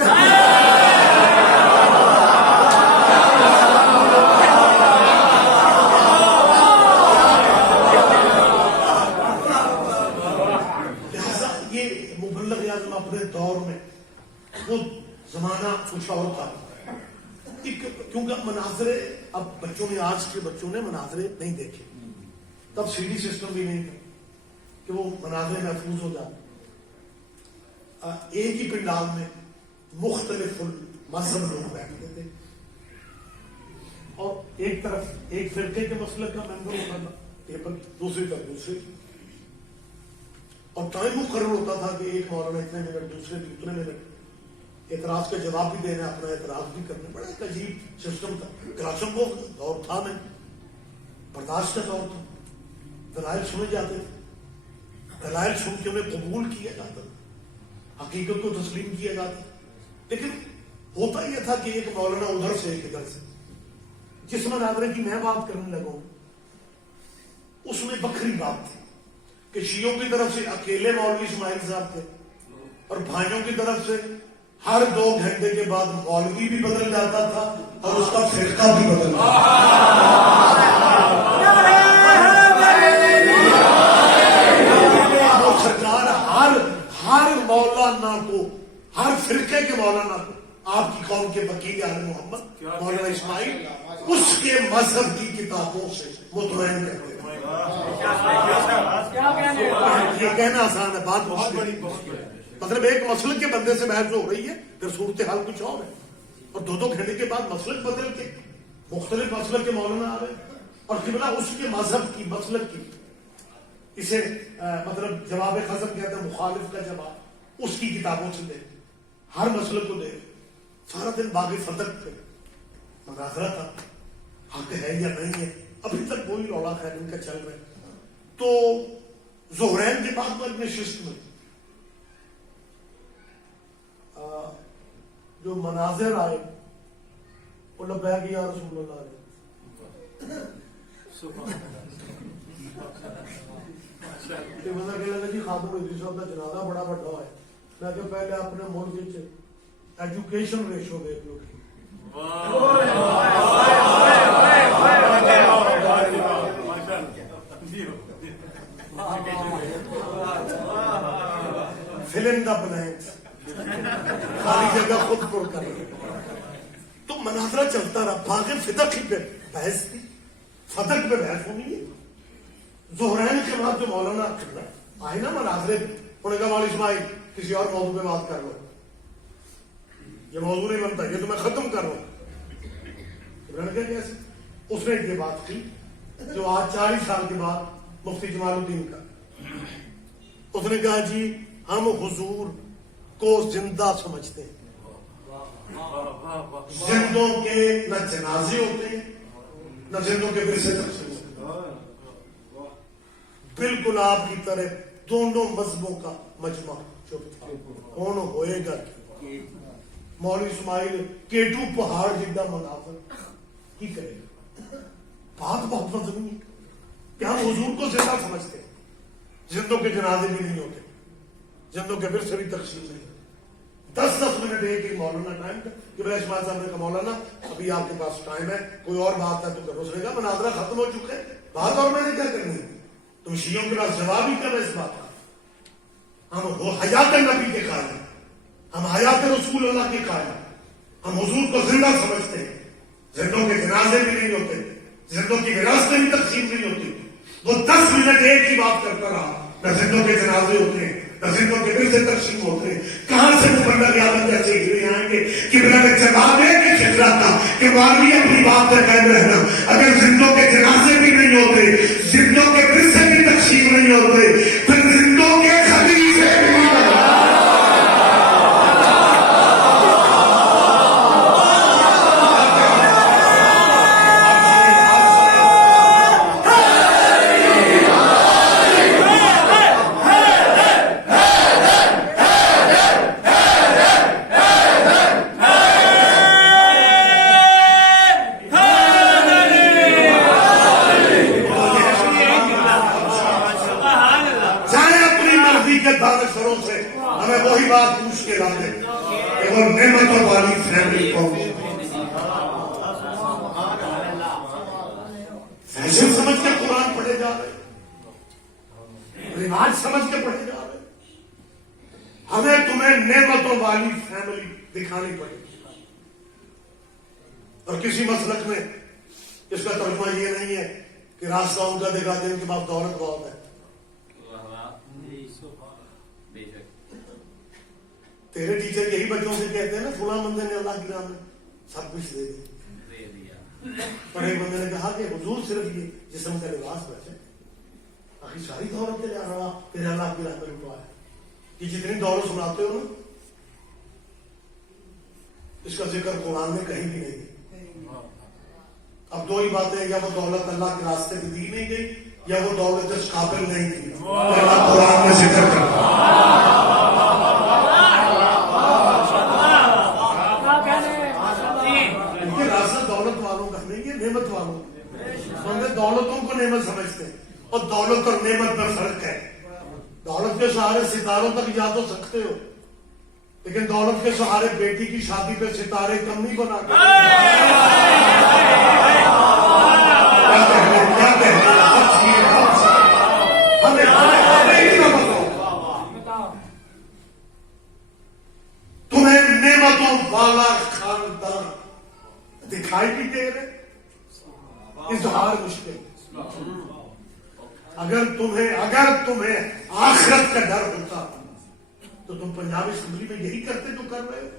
لہذا یہ مبلغ اعظم اپنے دور میں خود زمانہ کچھ اور تھا. کیونکہ مناظرے اب بچوں نے آج کے بچوں نے مناظرے نہیں دیکھے, تب سی ڈی سسٹم بھی نہیں تھا کہ وہ مناظرے محفوظ ہو جاتے. ایک ہی پنڈال میں مختلف مذہب لوگ بیٹھتے تھے اور ایک طرف ایک فرقے کے مسلک کا ممبر ہوتا تھا ٹیبل, دوسری طرف دوسری, اور ٹائم مقرر ہوتا تھا کہ ایک مولانا اتنے منٹ, دوسرے بھی اتنے منٹ, اعتراض کا جواب بھی دینا, اپنا اعتراض بھی کرنا. بڑا ایک عجیب سسٹم تھا. کراچم کو دور تھا نہیں, برداشت کا دور تھا, دلائل سنے جاتے تھے, دلائل سن کے انہیں قبول کیا جاتا تھا, حقیقت کو تسلیم کیا جاتا. لیکن ہوتا یہ تھا کہ ایک مولانا ادھر سے ایک ادھر سے. جس مناظرے کی میں بات کرنے لگا ہوں اس میں بکھری بات تھی کہ شیعوں کی طرف سے اکیلے مولوی اسماعیل صاحب تھے اور بھائیوں کی طرف سے ہر 2 گھنٹے کے بعد مولوی بھی بدل جاتا تھا اور اس کا فرقہ بھی بدل جاتا تھا. سرکار ہر مولانا کو, ہر فرقے کے مولانا کو آپ کی قوم کے وکیل عالم محمد مولانا اسماعیل اس کے مذہب کی کتابوں سے مطمئن کرتے ہیں. یہ کہنا آسان ہے, بات بہت بڑی. مطلب ایک مسلک کے بندے سے بحث ہو رہی ہے, پھر صورتحال کچھ اور ہے, اور 2 گھنٹے کے بعد مسلک بدل کے مختلف مسلک کے مولانا آ رہے اور قبلہ اس کے مذہب کی مسلک کی, اسے مطلب جواب خصم کہتے ہیں, مخالف کا جواب اس کی کتابوں سے دے, ہر مسلک کو دے. سارا دن باغ فتق پہ مناظرہ تھا, حق ہے یا نہیں ہے, ابھی تک وہی رولا خیر ان کا چل رہا ہے. تو ظہرین کے بعد میں نشست میں جو مناظر آئے وہ لبیک یا رسول اللہ علیہ جی خاتون ادریس صاحب کا جنازہ بڑا بڑا ہے. میں کہ پہلے اپنے ملک ایجوکیشن ریشو دیکھ لو. fill in the blanks, خالی جگہ خود پر کر رہے. تو مناظرہ چلتا رہا. باغ فتق پہ بحث تھی, فتق پہ بحث ہونی ہے. ظہرین کے بعد جو مولانا آئے نا مناظرے, انہوں نے کہا مولانا اسماعیل کسی اور موضوع پہ بات کر لو, یہ موضوع نہیں بنتا, یہ تو میں ختم کر رہا ہوں. کیسے اس نے یہ بات کی جو آج 40 سال کے بعد مفتی جمال الدین کا, اس نے کہا جی ہم حضور کو زندہ سمجھتے ہیں, زندوں کے نہ جنازے ہوتے ہیں نہ زندوں کے ورثے تقسیم ہوتے ہیں. بالکل آپ کی طرح دونوں مذہبوں کا مجمع چپ تھا. کون ہوئے گا مولوی اسماعیل کیٹو پہاڑ جدہ مناظر کی کرے گا. بات بہت وزنی ہے کہ ہم حضور کو زندہ سمجھتے ہیں, زندوں کے جنازے بھی نہیں ہوتے, زندوں کے ورثے بھی تقسیم نہیں. 10 منٹ ایک ہی مولانا ٹائم تھا کہ بھائی اسماعیل صاحب نے کہا مولانا ابھی آپ کے پاس ٹائم ہے, کوئی اور بات ہے تو کرو. اس نے کہا مناظرہ ختم ہو چکا ہے, بات اور میں نے کیا کرنی ہے, تم شیعوں کے پاس جواب ہی کر رہے اس بات کا. ہم وہ حیات نبی کے قائل ہیں, ہم حیات رسول اللہ کے قائل ہیں, ہم حضور کو زندہ سمجھتے ہیں. زندوں کے جنازے بھی نہیں ہوتے, زندوں کی وراثتیں بھی تقسیم نہیں ہوتی. وہ 10 منٹ ایک ہی بات کرتا رہا, نہ زندوں کے جنازے ہوتے ہیں نہ زندوں کے ورثے تقسیم ہوتے ہیں. کہاں سے مبلغ قیامت ایسے گرے آئیں گے کہ بلا نے جواب ہے کہ شکرا تھا کہ مولوی اپنی بات پہ قائم رہنا. اگر زندوں کے جنازے بھی نہیں ہوتے, زندوں کے ورثے بھی تقسیم نہیں ہوتے, پھر زندوں کے خلیفے بھی رواج سمجھ کے پڑھے جا رہے. ہمیں تمہیں نعمتوں والی فیملی دکھانی پڑے گی. اور کسی مسلک میں اس کا ترجمہ یہ نہیں ہے کہ راستہ ان کا دکھاتے ہیں ان کے پاس دولت بہت ہے. تیرے ٹیچر یہی بچوں سے کہتے ہیں نا فلاں بندے نے اللہ کی راہ میں سب کچھ دے دیا. پر ایک بندے نے کہا کہ حضور صرف یہ جسم کا لباس بچے باقی ساری دولت تیرے اللہ کی راہ میں لٹوا ہے. یہ جتنی دولت سناتے ہو نا اس کا ذکر قرآن میں کہیں بھی نہیں. اب دو ہی باتیں, یا وہ دولت اللہ کے راستے میں دی نہیں گئی یا وہ دولت اس قابل نہیں تھی. اللہ قرآن میں ذکر کرتا دولت والوں کا نہیں, یہ نعمت والوں کا. دولتوں کو نعمت سمجھتے ہیں اور دولت اور نعمت میں فرق ہے. دولت کے سہارے ستاروں تک جا تو سکتے ہو لیکن دولت کے سہارے بیٹی کی شادی پہ ستارے کم نہیں بنا کے. تمہیں نعمتوں والا خاندان دکھائی بھی دے رہے, اظہار مشکل. اگر تمہیں آخرت کا ڈر ہوتا تو تم پنجاب اسمبلی میں یہی کرتے جو کر رہے ہو.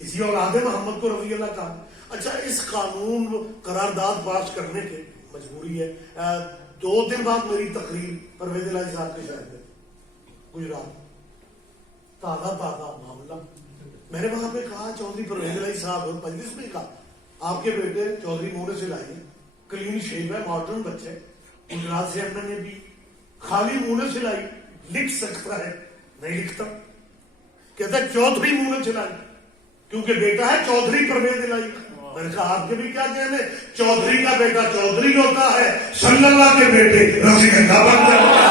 کسی اولاد محمد کو رضی اللہ کا. اچھا, اس قانون قرارداد پاس کرنے کے مجبوری ہے. 2 دن بعد میری تقریر پرویز الہی صاحب کے شہر میں گجرات, تازہ معاملہ. میں نے وہاں پہ کہا چودھری پرویز الہی صاحب مجلس میں کہا آپ کے بیٹے چودھری مونے سے لائے کلین شیپ ہے, ماڈرن بچے, گجرات سے ایم نے بھی خالی مونے سے لائی, لکھ سکتا ہے نہیں لکھتا. کہتا چودھری مونے سے لائی کیونکہ بیٹا ہے چودھری پرویز الہی. میں نے کہا آپ کے بھی کیا کہنے, چودھری کا بیٹا چودھری ہوتا ہے, صلی اللہ کے بیٹے رضی اللہ بنتے ہیں.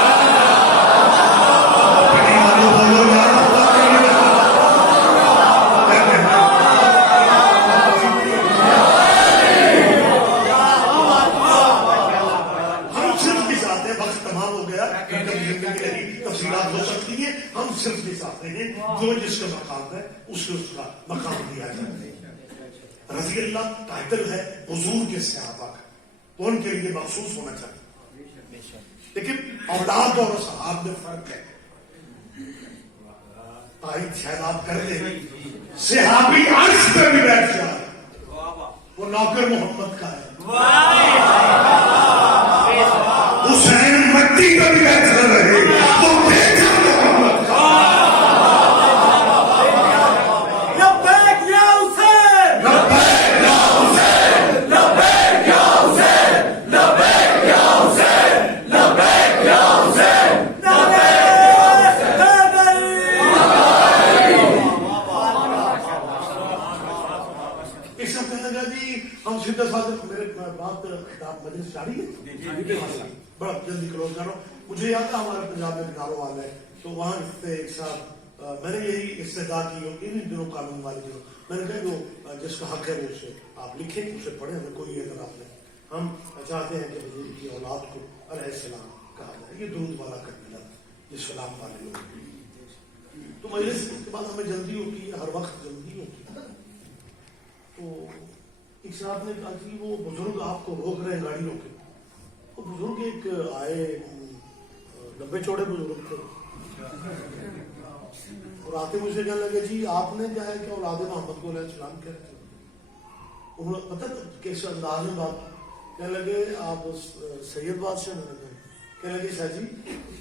تفصیلات ہو سکتی ہیں, ہم صرف یہ چاہتے ہیں جو جس کا مقام ہے اس کا مقام دیا جائے. رضی اللہ ٹائٹل ہے حضور کے صحابہ کا, تو ان کے لیے مخصوص ہونا چاہیے. لیکن اولاد اور صحاب میں فرق ہے. شاید آپ کر دیں صحابی عرش پہ بھی بیٹھ جائے, وہ نوکر محمد کا ہے. حسین مٹی پہ بھی بیٹھ رہے تو بیٹا محمد کا. لبیک یا حسین, لبیک یا حسین, لبیک یا حسین, لبیک یا حسین, لبیک یا حسین, اس سے کہنے لگا جی ہم سیدھے ساتھ میرے بات خطاب مجلس جاری ہے بڑا جلدی کلوز کر رہا ہوں. مجھے یاد تھا ہمارے پنجاب میں بنارو والا ہے تو وہاں ایک صاحب میں نے یہی استدعا کی ان دنوں قانون والے دنوں میں نے کہا جو جس کا حق ہے وہ اسے آپ لکھیں اسے پڑھیں, ہمیں کوئی اعتراض نہیں. ہم چاہتے ہیں کہ حضور کی اولاد کو علیہ السلام کہا جائے. یہ درود والا کرنا یہ سلام والے لوگ. تو مجلس کے بعد ہمیں جلدی ہوتی ہے, ہر وقت جلدی ہوتی ہے. تو ایک صاحب نے کہا کہ وہ بزرگ آپ کو روک رہے ہیں گاڑی روکے. وہ بزرگ ایک آئے, لمبے چوڑے بزرگ تھے, اور آتے مجھے کہنے لگے جی آپ نے کیا ہے کہ اولاد محمد کو علیہ السلام کہہ رہے تھے. انہوں نے پتہ کس انداز میں بات کہنے لگے آپ سید بادشاہ نے کہنے لگے شاہ جی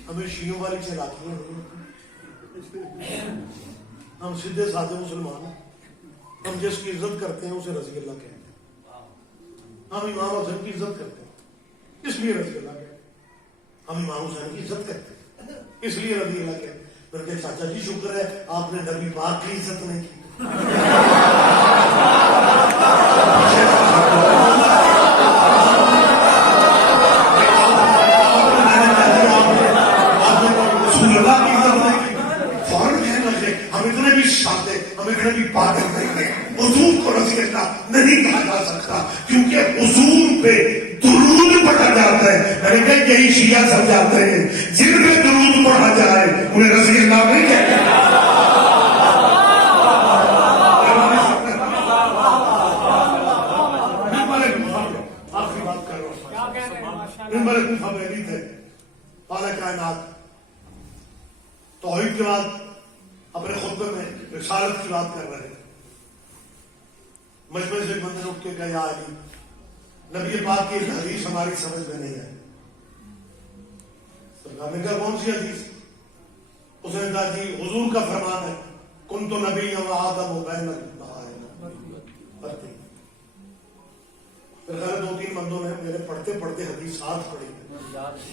ہمیں شیعوں والی چلاکی میں ہم سیدھے سادے مسلمان ہیں, ہم جس کی عزت کرتے ہیں اسے رضی اللہ کہتے ہیں. ہم امام حسین کی عزت کرتے ہیں اس لیے رضی اللہ کہتے ہیں. ہم امام حسین کی عزت کرتے ہیں اس لیے رضی اللہ کہتے ہیں. میں نے کہا چاچا جی شکر ہے آپ نے نبی پاک کی عزت نہیں کی. حضور کو رضی اللہ نہیں کہا جا سکتا کیونکہ حضور پہ درود پڑھا جاتا ہے. میں نے کہا یہی شیعہ سمجھاتے ہیں جن پہ درود پڑھا جائے انہیں رضی اللہ نہیں کہتے. اعلی کائنات توحید کے بعد اپنے خطبے میں رسالت کی بات کر رہے ہیں. مجمع سے ایک بندے نے اٹھ کے کہا یا علی نبی پاک کی ایک حدیث ہماری سمجھ میں نہیں آئی. سرکار نے کہا کون سی حدیث؟ اس نے کہا جی حضور کا فرمان ہے کنت نبی و آدم و بین البحرین. پھر خیر دو تین بندوں نے میرے پڑھتے پڑھتے حدیث ساتھ پڑھی.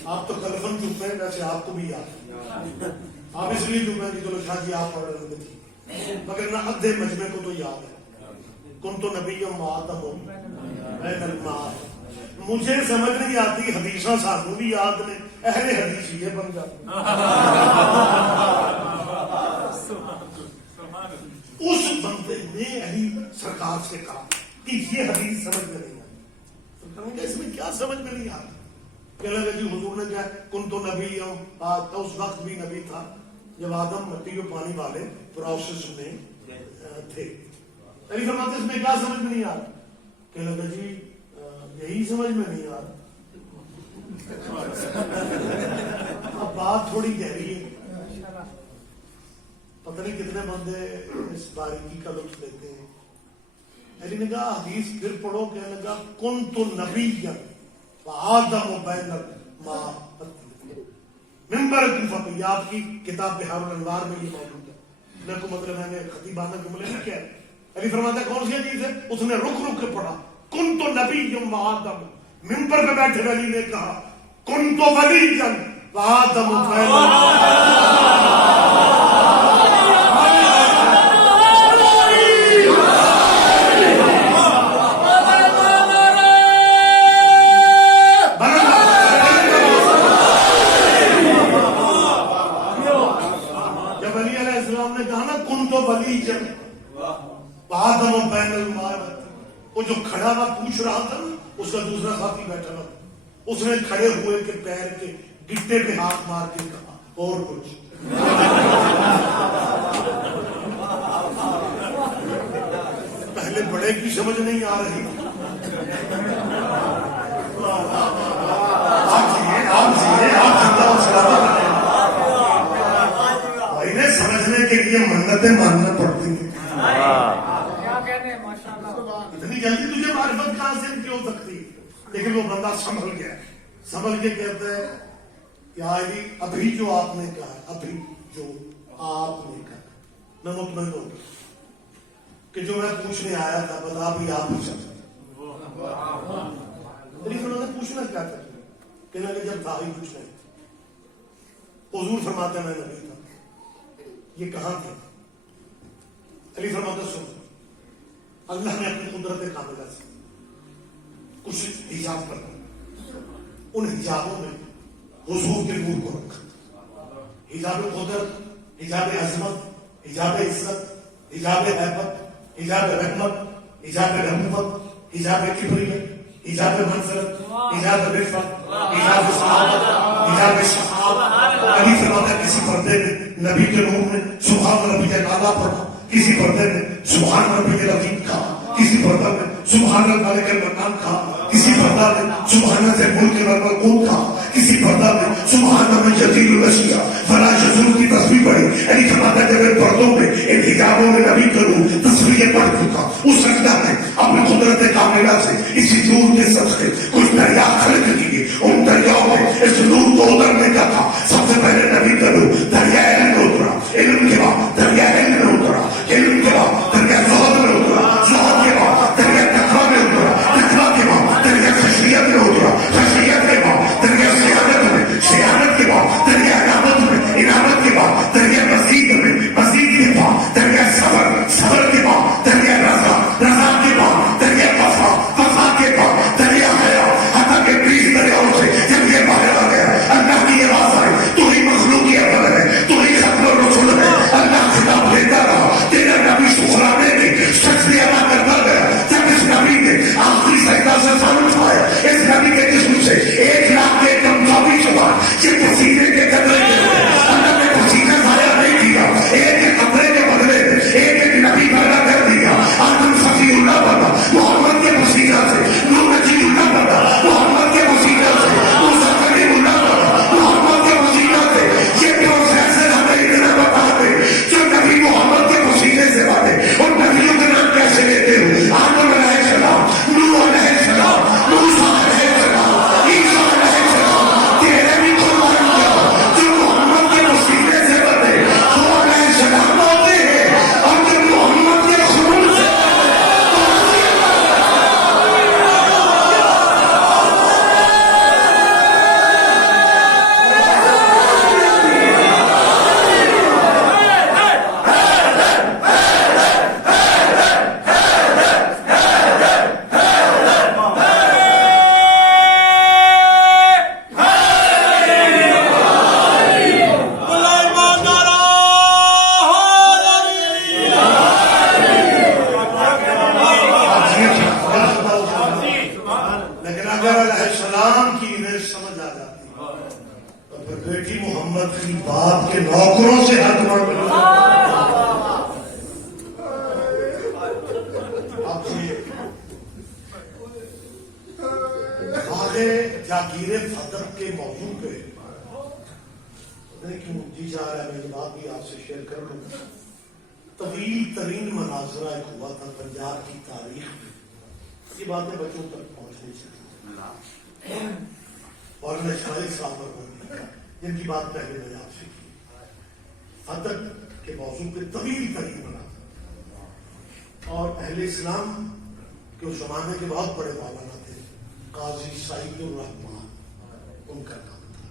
آپ تو کلفن چپ ہیں ویسے آپ کو بھی یاد ہے. آپ اس لیے چپ ہیں کہ چلو شاہ جی آپ پڑھ رہے تھے مگر نہ ادھے مجمع کو تو یاد ہے کنت نبی و آدم و بین البحرین. مجھے سمجھ نہیں آتی حدیثاں سانوں بھی یاد نے اہل حدیث یہ بن جاتے. اس بندے نے علی سرکار سے کہا کہ یہ حدیث سمجھ میں نہیں آتی. سرکار نے کہا اس میں کیا سمجھ میں نہیں آتی؟ کہنے لگا جی حضور نے کہا کن تو نبی اس وقت بھی نبی تھا جب آدم مٹی کے پانی والے پروسیس میں تھے. علی فرماتے اس میں کیا سمجھ میں نہیں آتا؟ کہنے لگا جی یہی سمجھ میں نہیں آتا. اب بات تھوڑی گہری ہے, پتہ نہیں کتنے بندے اس باریکی کا لطف لیتے ہیں. علی نے کہا حدیث پھر پڑھو. کہنے لگا کنت نبیا وآدم بین الماء ممبر کوفہ پہ. یہ آپ کی کتاب بحار الانوار میں یہ موجود ہے. میں کو مطلب میں نے خطیبانہ جملے میں کیا ہے. علی فرماتا ہے کون سی حدیث ہے؟ اس نے رک رک کے پڑھا کنت نبیا وآدم. ممبر پہ بیٹھے علی نے کہا کنت ولیا وآدم بین آدم بین الماء. وہ جو کھڑا ہوا پوچھ رہا تھا نا اس کا دوسرا ساتھی بیٹھا ہوا. اس نے کھڑے ہوئے کے پیر کے گٹے پہ ہاتھ مار کے کہا اور کچھ. پہلے بڑے کی سمجھ نہیں آ رہی. انہیں سمجھنے کے لیے منتیں ماننا پڑتی ہیں. اتنی جلدی تجھے معرفت کہاں سے ہو سکتی؟ لیکن وہ بندہ سنبھل گیا. سنبھل کے کہتا ہے کہ علی ابھی جو آپ نے کہا, ابھی جو آپ نے کہا میں مطمئن ہوں کہ جو میں پوچھنے آیا تھا بتا بھی آپ ہی سکتے. پوچھنا کیا تھا؟ کہنے لگے جب تھا ہی پوچھنا. حضور فرماتے میں نبی تھا. یہ کہاں تھا؟ علی فرماتا سن اللہ نے اپنی قدرت کاملہ سے کچھ حجاب کر دیا. ان حجابوں میں حضور کے نور کو رکھا. حجاب قدرت, حجاب عظمت, حجاب عزت, حجاب حیبت, حجاب رحمت, حجاب رحمت, حجاب کبریہ, حجاب منزلت, حجاب رفعت, حجاب صحابت, حجاب شفاعت. علی فرماتا کسی پردے میں نبی کے نور نے سبحان ربی الاعلیٰ پڑھا, کسی پردے میں سبحان ربی العظیم کہا, کسی پردہ میں سبحان الملک المنان کہا, کسی پردہ میں سبحان ذی الملک والملکوت کہا, کسی پردہ میں سبحان من یزید الاشیاء فلا یزول کی تسبیح پڑھی. یعنی فرماتا جب ان پردوں میں ان حجابوں میں نبی کروں تصویریں پڑھ چکا. اس سجدہ میں اپنی قدرت کاملہ سے اسی نور کے صدقے کچھ دریا خلق کیے. ان دریاؤں میں اس نور کو اترنے کا تھا. سب سے پہلے نبی کروں دریا علم میں اترا, علم کے بعد دریا علم میں اترا, علم کے بعد دریا زہد میں اترا, زہد کے بعد دریا تقویٰ میں اترا, تقویٰ کے بعد دریا خشیت میں اترا, خشیت کے بعد دریا سیادت میں, سیادت کے بعد دریا انعامت میں, انعامت کے بعد دریا مزید میں, مزید کے بعد دریا صبر, صبر کے بعد دریا رضا, رضا کے بعد دریا وفا, وفا کے بعد بیٹی محمد کی باپ کے نوکروں سے حق مانگ آپ سے جاگیر فطر کے موضوع پہ کیوں جی جا رہا ہے، میں یہ بات بھی آپ سے شیئر کر لوں. طویل ترین مناظرہ ایک ہوا تھا پنجاب کی تاریخ میں. یہ باتیں بچوں تک پہنچنی چاہیے اور میں شاہد صاحب پر بولنے کا جن کی بات پہلے میں نے آپ سے کی. فتح کے موضوع پہ طویل ترین مناظرہ اور اہل اسلام کے اس زمانے کے بہت بڑے مولانا تھے قاضی سعید الرحمان، ان کا نام تھا.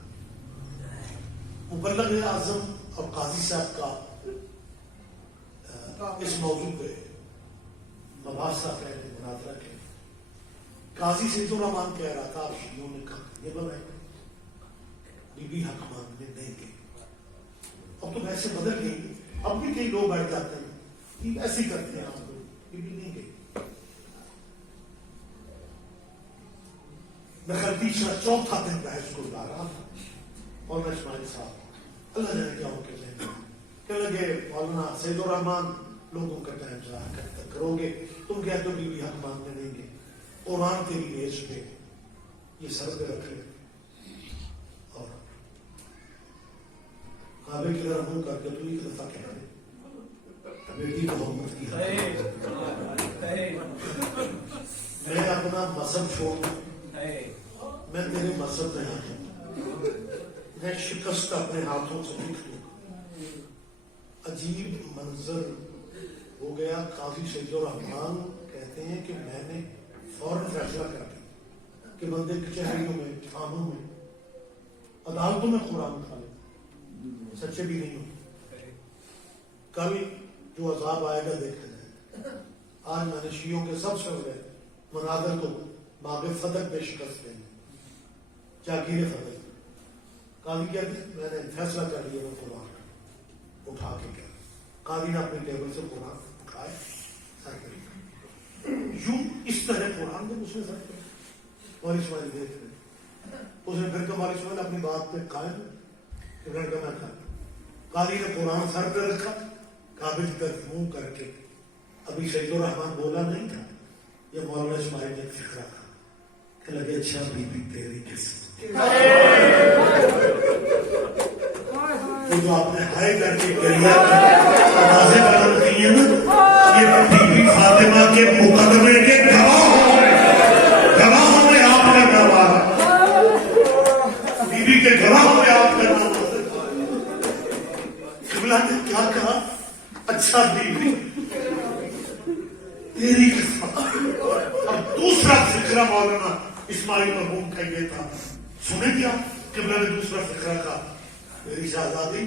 مبلغ اعظم اور قاضی صاحب کا اس موضوع پہ مباحثہ پہلے مناظرہ کے قاضی سعید الرحمان کہہ رہا تھا آپ شیعوں نے کہا یہ بنائے بی بی حق مانگنے نہیں گئے. اب تو ایسے بدل گئی، اب بھی کئی لوگ بیٹھ جاتے ہیں ایسے ہی کرتے ہیں، آپ لوگ بی بی نہیں گئی. میں تیسرا چوتھا دن بحث کو لا رہا تھا اور میں اسماعیل صاحب اللہ جانے کیا ہو کے کہ لگے مولانا سعید الرحمان لوگوں کا ٹائم ضائع کرو گے، تم کہتے ہو بی بی حق مانگنے نہیں گے. قرآن کے بھی میز پہ یہ سر پہ رکھ لے اور کعبے کی طرح منہ کر کے تو ایک دفعہ کہہ رہے بیٹی محمد کی میں اپنا مذہب چھوڑ دوں، میں تیرے مذہب میں آ جاؤں، میں شکست اپنے ہاتھوں سے لکھ دوں. عجیب منظر ہو گیا. قاضی سعید الرحمان کہتے ہیں کہ میں نے فوراً فیصلہ کر دیا کہ بندے کچہریوں میں، تھانوں میں، عدالتوں میں قرآن اٹھا لیں، سچے بھی نہیں ہوں. کل جو عذاب آئے گا دیکھا جائے. آج میں نے شیعوں کے سب سے بڑے مناظر کو باب فتح پہ شکست دیں جاگیر فتح. قاضی کہتے ہیں میں نے فیصلہ کر لیا وہ قرآن اٹھا کے کیا. قاضی نے اپنے ٹیبل سے قرآن اٹھائے سر پہ یوں اس طرح قرآن کو اس نے سر پہ اور اسماعیل دیکھ رہے. اس نے پھر کہا اسماعیل اپنی بات پہ قائم کہ لڑکا میں تھا. قاضی نے قرآن سر پہ رکھا، کعبے کی طرف منہ کر کے. ابھی سعید الرحمان بولا نہیں تھا، یہ مولانا اسماعیل نے فکرہ کہا کہ لگے اچھا بی بی تیری کس جو آپ نے ہائے کر کے گریا آوازیں بلند کی ہیں نا، یہ بی بی فاطمہ کے مقدمے کے گواہوں میں آپ کا نام آ رہا، بی بی کے گواہوں میں آپ کا نام آ رہا. قبلہ نے کیا کہا؟ اچھا بی بی تیری قسم. اور دوسرا فکرہ مولانا اسماعیل مرحوم کا یہ تھا، سنیں کیا قبلہ نے دوسرا فکرہ کہا میری شہزادی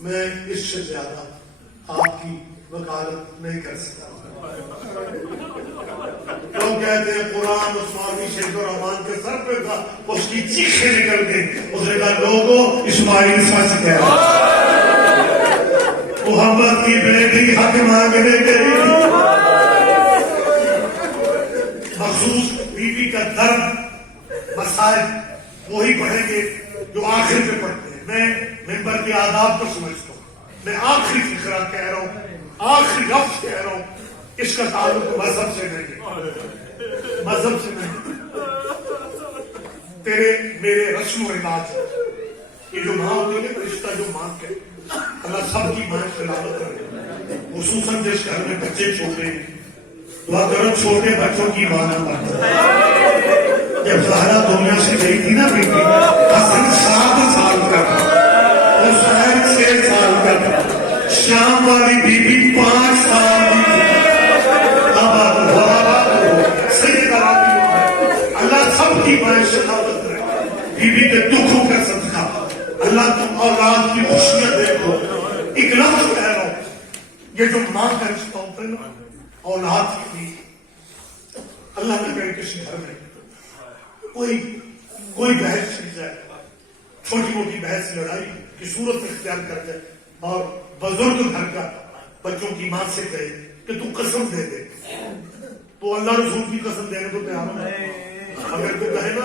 میں اس سے زیادہ آپ کی وکالت نہیں کر سکتا. لوگ کہتے ہیں قرآن عثمانی سعید الرحمان کے سر پہ تھا، اس کی چیخیں نکل گئی. اس نے کہا لوگوں اسماعیل سچ کہہ رہا، محمد کی بیٹی حق مانگنے گئی. مخصوص بیوی کا درد مسائل وہی پڑھیں گے جو آخر میں پڑھتے ہیں. میں ممبر کے آداب کو سمجھتا ہوں. میں آخری فکرہ کہہ رہا ہوں، آخری لفظ کہہ رہا ہوں، اس کا تعلق مذہب سے نہیں، مذہب سے نہیں. تیرے میرے رسم و رواج یہ جو ماں ہوتی ہے رشتہ جو ماں کے اللہ سب کی ماں خلافت کرے، خصوصاً جس گھر میں بچے چھوٹے ہیں دعا کرو چھوٹے بچوں کی ماں نہ بنتا. جب زہرا دنیا سے گئی تھی نا بیٹی، حسن 7 سال کا تھا، حسین 6 سال کا تھا، شام والی بی بی 5 سال کی تھی. اللہ سب کی ماں شہادت رہے. بی بی کے دکھوں کا صدقہ اللہ تم اولاد کی خوشیاں دیکھو. ایک لفظ کہہ رہا ہوں، یہ جو ماں کا رشتہ ہوتا ہے نا اولاد کی، اللہ نے کرے کسی گھر میں کوئی بحث چھڑ جائے، چھوٹی موٹی بحث لڑائی کی صورت اختیار کر جائے اور بزرگ گھر کا بچوں کی ماں سے کہے کہ تو قسم دے دے، تو اللہ رسول کی قسم دینے کو تیار ہو. اگر تو کہے نا